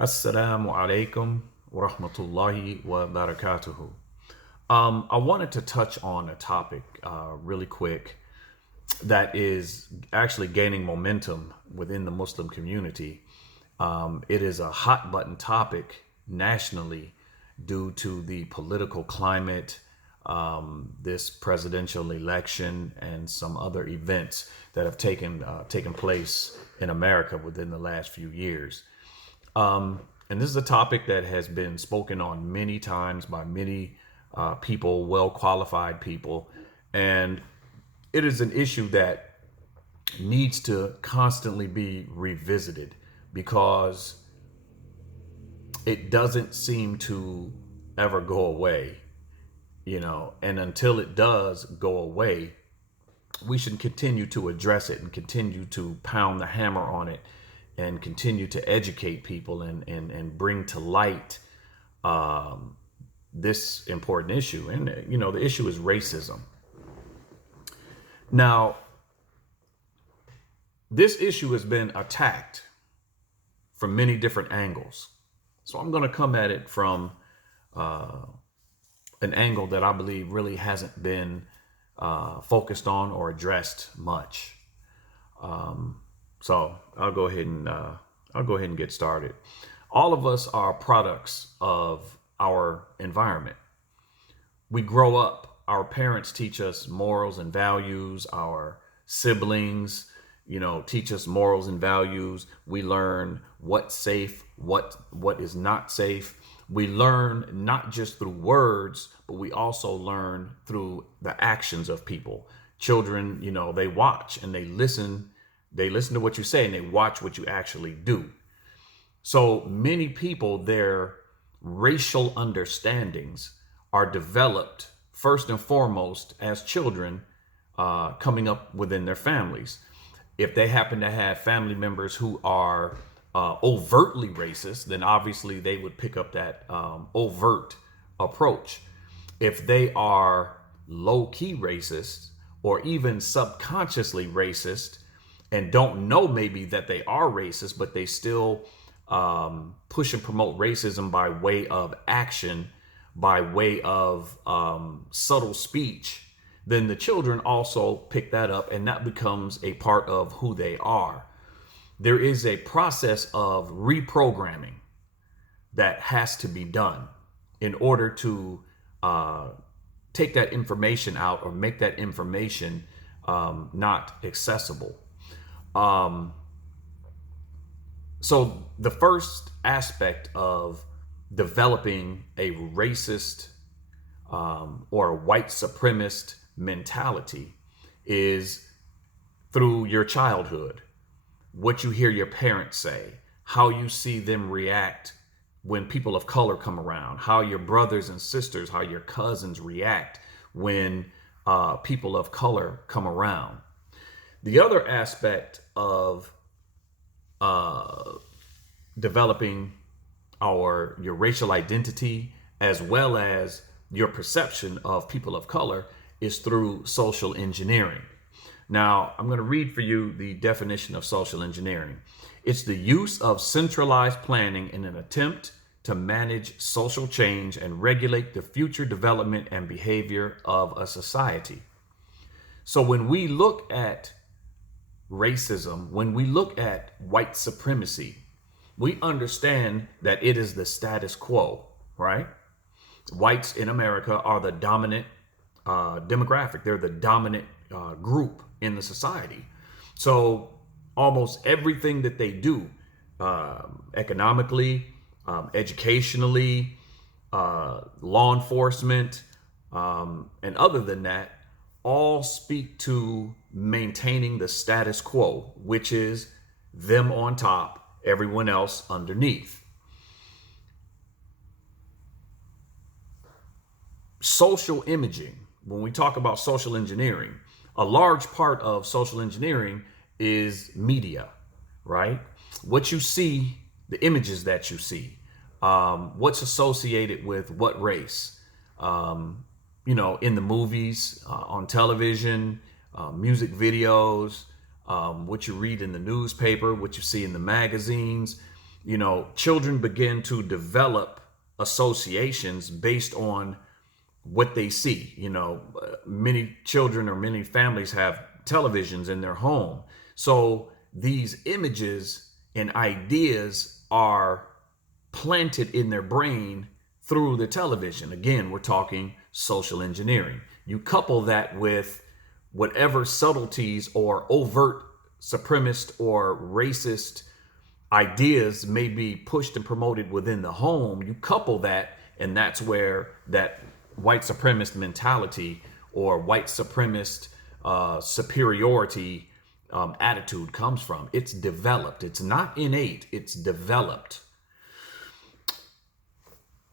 Assalamu alaikum wa rahmatullahi wa barakatuhu. I wanted to touch on a topic really quick that is actually gaining momentum within the Muslim community. It is a hot button topic nationally due to the political climate, this presidential election, and some other events that have taken place in America within the last few years. And this is a topic that has been spoken on many times by many people, well qualified people. And it is an issue that needs to constantly be revisited because it doesn't seem to ever go away. And until it does go away, we should continue to address it and continue to pound the hammer on it and continue to educate people and bring to light this important issue. And, the issue is racism. Now, this issue has been attacked from many different angles. So I'm going to come at it from an angle that I believe really hasn't been focused on or addressed much. So I'll go ahead and get started. All of us are products of our environment. We grow up, our parents teach us morals and values, our siblings, teach us morals and values. We learn what's safe, what is not safe. We learn not just through words, but we also learn through the actions of people. Children, they watch and they listen to what you say and they watch what you actually do. So many people, their racial understandings are developed first and foremost as children coming up within their families. If they happen to have family members who are overtly racist, then obviously they would pick up that overt approach. If they are low-key racist or even subconsciously racist, and don't know maybe that they are racist, but they still push and promote racism by way of action, by way of subtle speech, then the children also pick that up and that becomes a part of who they are. There is a process of reprogramming that has to be done in order to take that information out or make that information not accessible. So the first aspect of developing a racist or a white supremacist mentality is through your childhood, what you hear your parents say, how you see them react when people of color come around, how your brothers and sisters, how your cousins react when people of color come around. The other aspect of developing your racial identity as well as your perception of people of color is through social engineering. Now, I'm going to read for you the definition of social engineering. It's the use of centralized planning in an attempt to manage social change and regulate the future development and behavior of a society. So when we look at racism, when we look at white supremacy, we understand that it is the status quo, right? Whites in America are the dominant demographic. They're the dominant group in the society. So almost everything that they do, economically, educationally, law enforcement, and other than that, all speak to maintaining the status quo, which is them on top, everyone else underneath. Social imaging, when we talk about social engineering, a large part of social engineering is media, right? What you see, the images that you see, what's associated with what race, in the movies, on television, music videos, what you read in the newspaper, what you see in the magazines. children begin to develop associations based on what they see. Many children or many families have televisions in their home. So these images and ideas are planted in their brain through the television. Again, we're talking social engineering. You couple that with whatever subtleties or overt supremacist or racist ideas may be pushed and promoted within the home. You couple that, and that's where that white supremacist mentality or white supremacist superiority attitude comes from. It's developed. It's not innate. It's developed.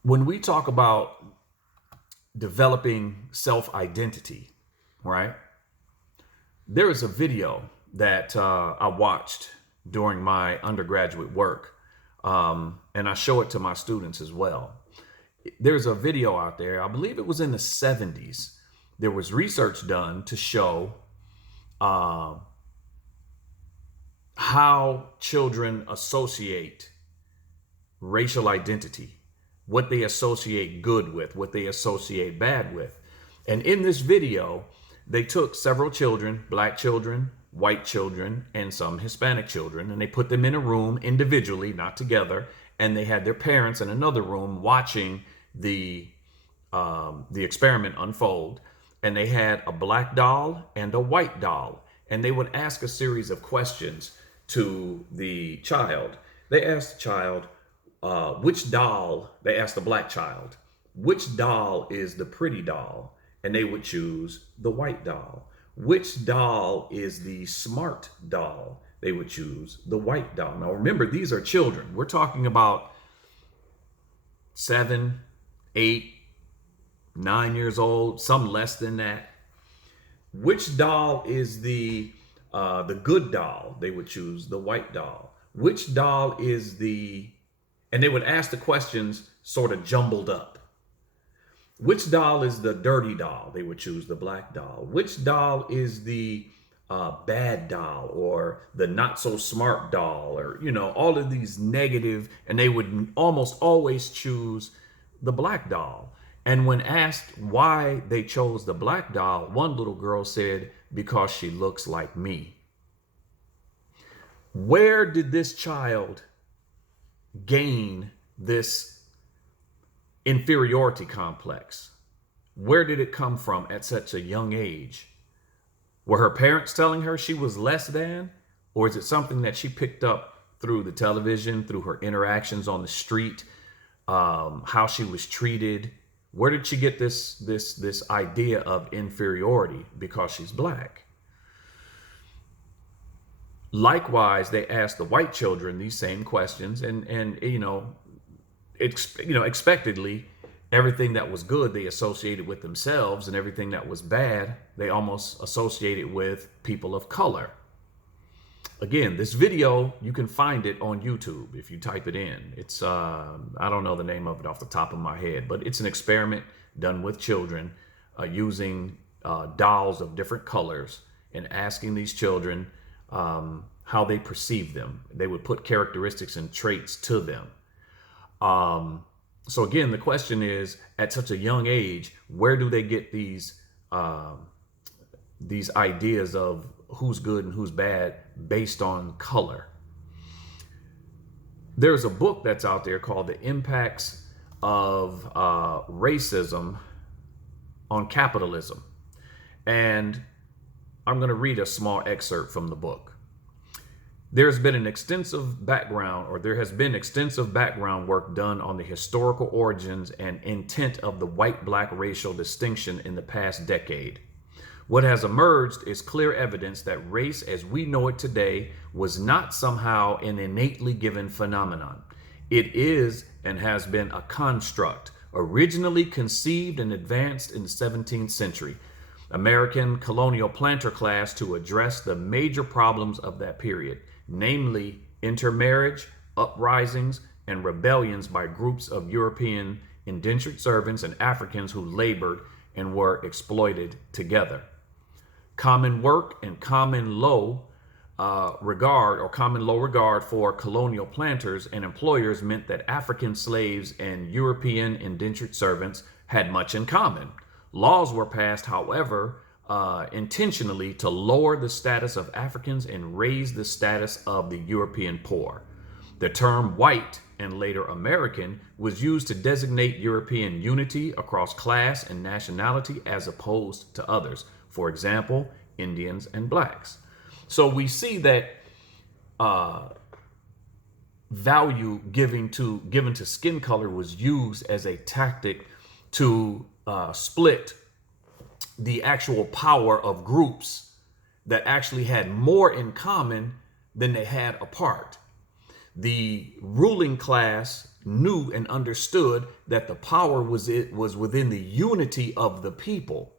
When we talk about developing self-identity, right? There is a video that I watched during my undergraduate work, and I show it to my students as well. There's a video out there, I believe it was in the 70s. There was research done to show how children associate racial identity, what they associate good with, what they associate bad with. And in this video, they took several children, black children, white children, and some Hispanic children, and they put them in a room individually, not together, and they had their parents in another room watching the experiment unfold. And they had a black doll and a white doll, and they would ask a series of questions to the child. They asked the child, which doll, they asked the black child, which doll is the pretty doll? And they would choose the white doll. Which doll is the smart doll? They would choose the white doll. Now remember, these are children. We're talking about 7, 8, 9 years old, some less than that. Which doll is the good doll? They would choose the white doll. Which doll is and they would ask the questions sort of jumbled up. Which doll is the dirty doll? They would choose the black doll. Which doll is the bad doll or the not so smart doll, or, all of these negative, and they would almost always choose the black doll. And when asked why they chose the black doll, one little girl said, because she looks like me. Where did this child gain this inferiority complex? Where did it come from at such a young age? Were her parents telling her she was less than? Or is it something that she picked up through the television, through her interactions on the street, how she was treated? Where did she get this idea of inferiority because she's black? Likewise, they asked the white children these same questions, and expectedly, everything that was good they associated with themselves, and everything that was bad they almost associated with people of color. Again, this video, you can find it on YouTube if you type it in. It's I don't know the name of it off the top of my head, but it's an experiment done with children using dolls of different colors and asking these children how they perceive them. They would put characteristics and traits to them. So again, the question is, at such a young age, where do they get these ideas of who's good and who's bad based on color? There's a book that's out there called The Impacts of Racism on Capitalism. And I'm going to read a small excerpt from the book. There has been extensive background work done on the historical origins and intent of the white-black racial distinction in the past decade. What has emerged is clear evidence that race as we know it today was not somehow an innately given phenomenon. It is and has been a construct, originally conceived and advanced in the 17th century American colonial planter class to address the major problems of that period, namely intermarriage, uprisings, and rebellions by groups of European indentured servants and Africans who labored and were exploited together. Common work and common law regard or common low regard for colonial planters and employers meant that African slaves and European indentured servants had much in common. Laws were passed, however, intentionally to lower the status of Africans and raise the status of the European poor. The term white and later American was used to designate European unity across class and nationality as opposed to others. For example, Indians and blacks. So we see that value given to skin color was used as a tactic to split the actual power of groups that actually had more in common than they had apart. The ruling class knew and understood that the power was within the unity of the people,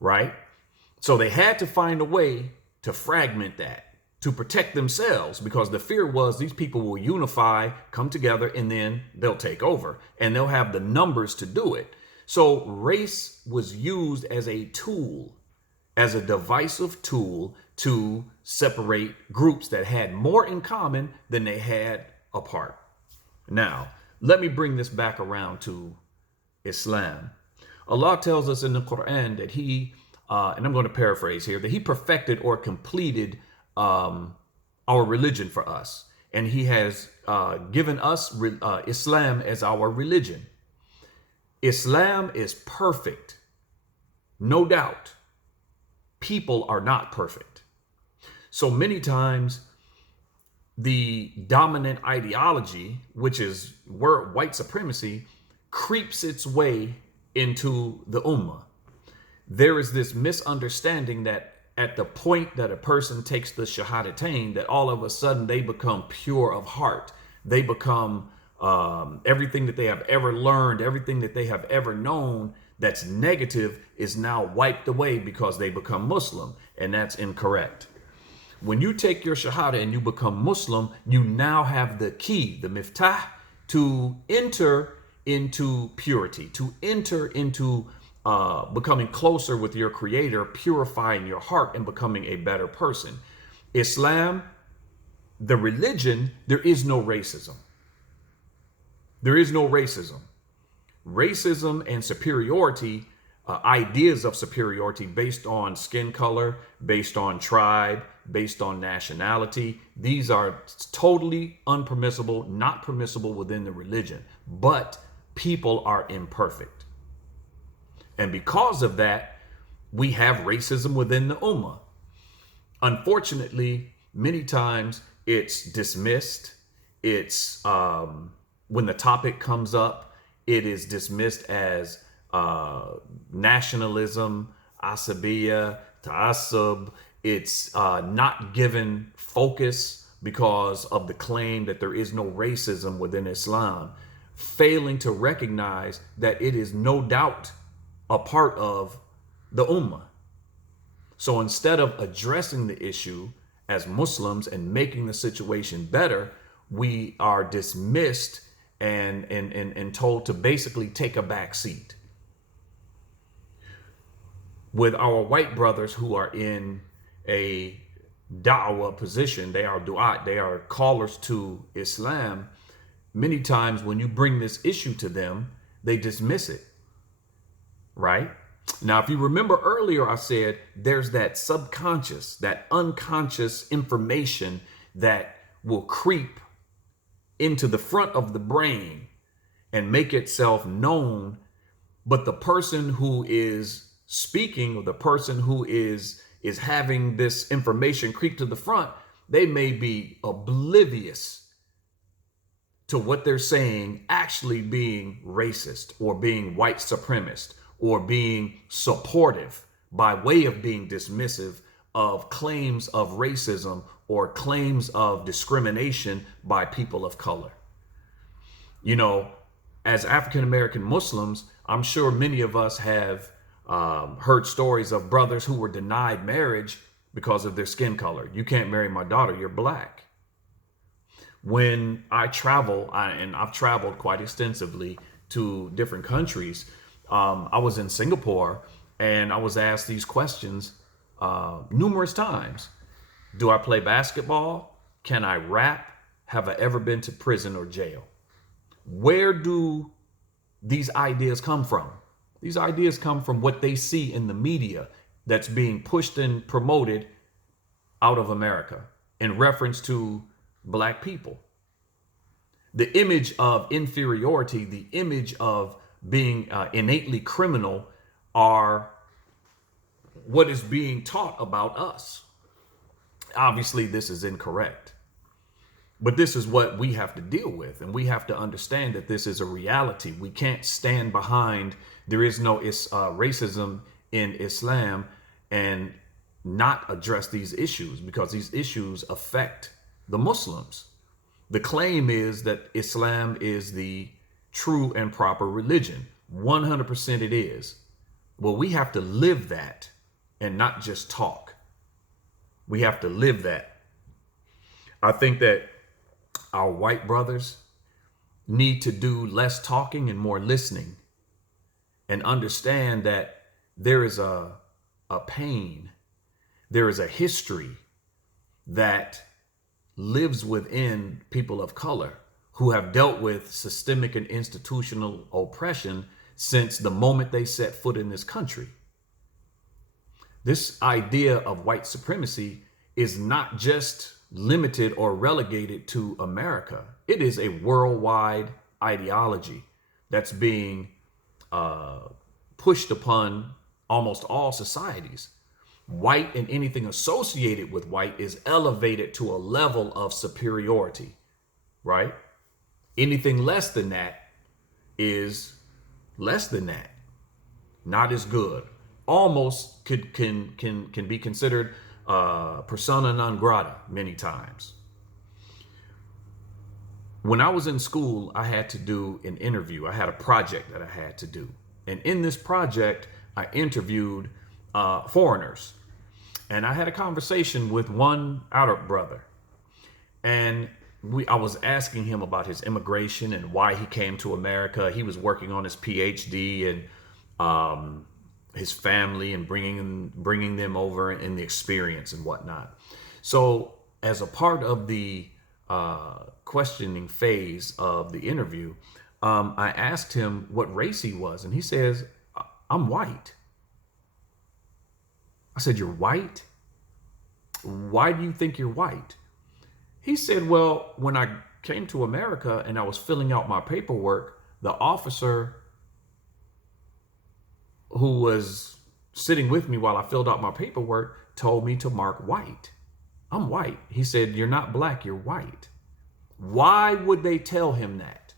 right? So they had to find a way to fragment that, to protect themselves, because the fear was these people will unify, come together, and then they'll take over and they'll have the numbers to do it. So race was used as a tool, as a divisive tool to separate groups that had more in common than they had apart. Now, let me bring this back around to Islam. Allah tells us in the Quran that he, and I'm going to paraphrase here, that he perfected or completed our religion for us. And he has given us Islam as our religion. Islam is perfect, no doubt. People are not perfect. So many times the dominant ideology, which is white supremacy, creeps its way into the ummah. There is this misunderstanding that at the point that a person takes the shahadatain, that all of a sudden they become pure of heart. They become everything that they have ever learned, everything that they have ever known that's negative is now wiped away because they become Muslim. And that's incorrect. When you take your shahada and you become Muslim, you now have the key, the miftah, to enter into purity, to enter into becoming closer with your creator, purifying your heart and becoming a better person. Islam, the religion, there is no racism. There is no racism. Racism and superiority, ideas of superiority based on skin color, based on tribe, based on nationality, these are totally unpermissible, not permissible within the religion. But people are imperfect. And because of that, we have racism within the ummah. Unfortunately, many times it's dismissed. It's when the topic comes up, it is dismissed as nationalism, asabiya, ta'assub. It's not given focus because of the claim that there is no racism within Islam, failing to recognize that it is no doubt a part of the ummah. So instead of addressing the issue as Muslims and making the situation better, we are dismissed and told to basically take a back seat. With our white brothers who are in a da'wah position, they are du'at, they are callers to Islam. Many times when you bring this issue to them, they dismiss it. Right? Now, if you remember earlier, I said there's that subconscious, that unconscious information that will creep into the front of the brain and make itself known. But the person who is speaking, or the person who is having this information creep to the front, they may be oblivious to what they're saying actually being racist or being white supremacist, or being supportive by way of being dismissive of claims of racism or claims of discrimination by people of color. You know, as African-American Muslims, I'm sure many of us have heard stories of brothers who were denied marriage because of their skin color. You can't marry my daughter, you're black. When I travel, and I've traveled quite extensively to different countries, I was in Singapore and I was asked these questions numerous times. Do I play basketball? Can I rap? Have I ever been to prison or jail? Where do these ideas come from? These ideas come from what they see in the media that's being pushed and promoted out of America in reference to black people. The image of inferiority, the image of being innately criminal are what is being taught about us. Obviously, this is incorrect. But this is what we have to deal with. And we have to understand that this is a reality. We can't stand behind, there is no racism in Islam, and not address these issues, because these issues affect the Muslims. The claim is that Islam is the true and proper religion. 100% it is. Well, we have to live that and not just talk. We have to live that. I think that our white brothers need to do less talking and more listening, and understand that there is a pain, there is a history that lives within people of color who have dealt with systemic and institutional oppression since the moment they set foot in this country. This idea of white supremacy is not just limited or relegated to America. It is a worldwide ideology that's being pushed upon almost all societies. White and anything associated with white is elevated to a level of superiority, right? Anything less than that is less than that, not as good. Almost can be considered persona non grata many times. When I was in school, I had to do an interview. I had a project that I had to do. And in this project, I interviewed foreigners. And I had a conversation with one Arab brother. And I was asking him about his immigration and why he came to America. He was working on his PhD and his family, and bringing them over in the experience and whatnot. So as a part of the questioning phase of the interview, I asked him what race he was, and he says, "I'm white." I said, "You're white? Why do you think you're white?" He said, "Well, when I came to America and I was filling out my paperwork, the officer who was sitting with me while I filled out my paperwork told me to mark white. I'm white." He said, "You're not black, you're white." Why would they tell him that?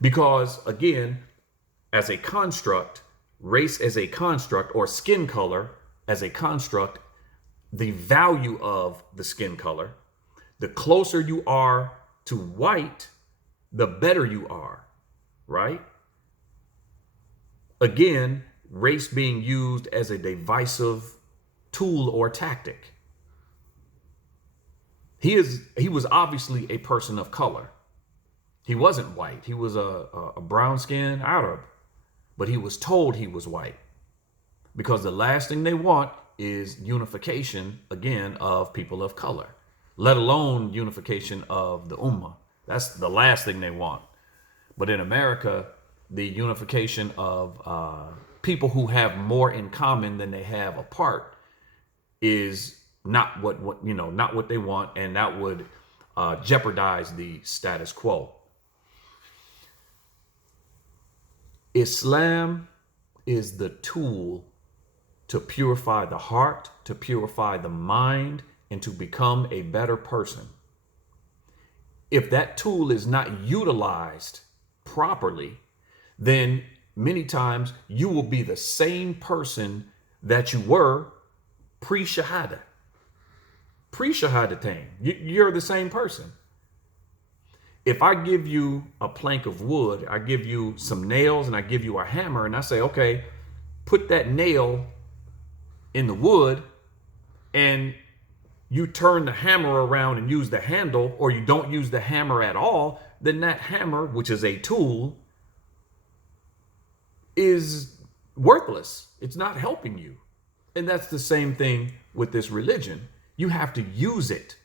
Because, again, as a construct, race as a construct, or skin color as a construct, the value of the skin color, the closer you are to white, the better you are, right? Again, race being used as a divisive tool or tactic. He was obviously a person of color. He wasn't white. He was a brown-skinned Arab, but he was told he was white, because the last thing they want is unification, again, of people of color, let alone unification of the Ummah. That's the last thing they want. But in America, the unification of people who have more in common than they have apart is not not what they want, and that would jeopardize the status quo. Islam is the tool to purify the heart, to purify the mind, and to become a better person. If that tool is not utilized properly, then many times you will be the same person that you were pre-shahada. Pre-shahadatain, you're the same person. If I give you a plank of wood, I give you some nails, and I give you a hammer, and I say, okay, put that nail in the wood, and you turn the hammer around and use the handle, or you don't use the hammer at all, then that hammer, which is a tool, is worthless. It's not helping you. And that's the same thing with this religion. You have to use it.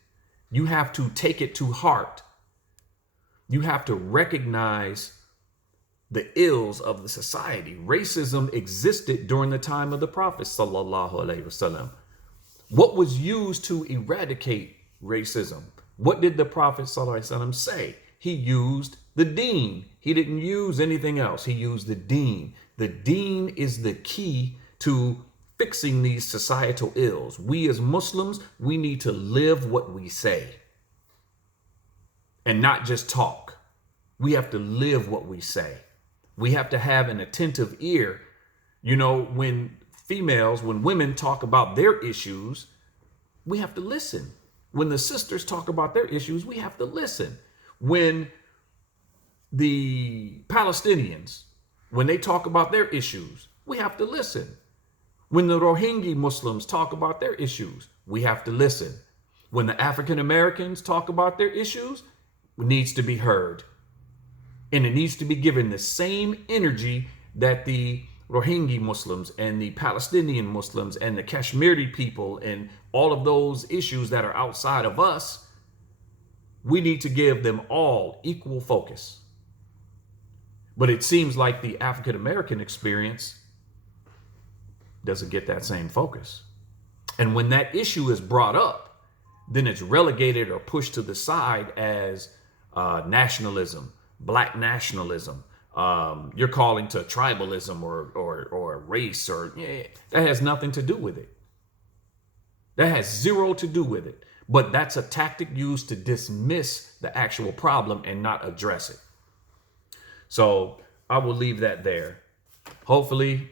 You have to take it to heart. You have to recognize the ills of the society. Racism existed during the time of the Prophet sallallahu alaihi wasallam. What was used to eradicate racism? What did the Prophet sallallahu alaihi wasallam say? He used the deen. He didn't use anything else. He used the deen. The deen is the key to fixing these societal ills. We as Muslims, we need to live what we say and not just talk. We have to live what we say. We have to have an attentive ear. You know, when women talk about their issues, we have to listen. When the sisters talk about their issues, we have to listen. When the Palestinians, when they talk about their issues, we have to listen. When the Rohingya Muslims talk about their issues, we have to listen. When the African Americans talk about their issues, it needs to be heard. And it needs to be given the same energy that the Rohingya Muslims and the Palestinian Muslims and the Kashmiri people and all of those issues that are outside of us. We need to give them all equal focus. But it seems like the African American experience doesn't get that same focus. And when that issue is brought up, then it's relegated or pushed to the side as nationalism, black nationalism. You're calling to tribalism or race, or that has nothing to do with it. That has zero to do with it. But that's a tactic used to dismiss the actual problem and not address it. So I will leave that there. Hopefully,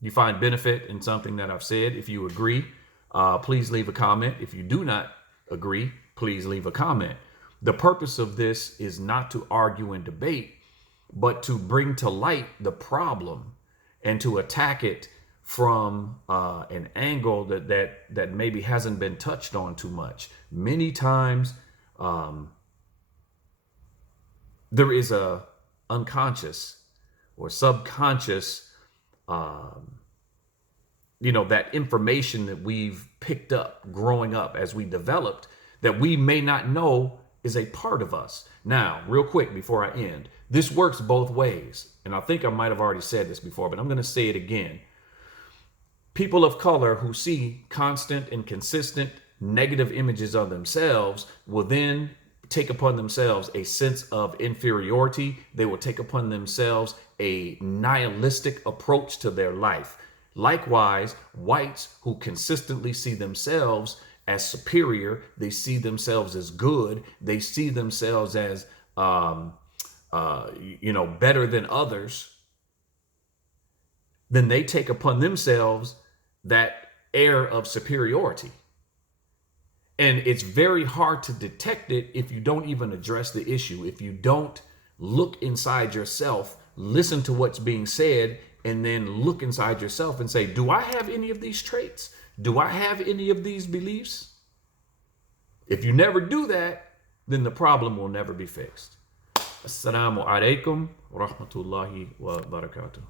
you find benefit in something that I've said. If you agree, please leave a comment. If you do not agree, please leave a comment. The purpose of this is not to argue and debate, but to bring to light the problem and to attack it from an angle that maybe hasn't been touched on too much. Many times, there is a unconscious or subconscious, that information that we've picked up growing up as we developed that we may not know is a part of us. Now, real quick before I end, this works both ways. And I think I might have already said this before, but I'm going to say it again. People of color who see constant and consistent negative images of themselves will then take upon themselves a sense of inferiority. They will take upon themselves a nihilistic approach to their life. Likewise, whites who consistently see themselves as superior, they see themselves as good, they see themselves as, better than others, then they take upon themselves that air of superiority. And it's very hard to detect it if you don't even address the issue, if you don't look inside yourself, listen to what's being said, and then look inside yourself and say, do I have any of these traits? Do I have any of these beliefs? If you never do that, then the problem will never be fixed. Assalamu alaikum wa rahmatullahi wa barakatuh.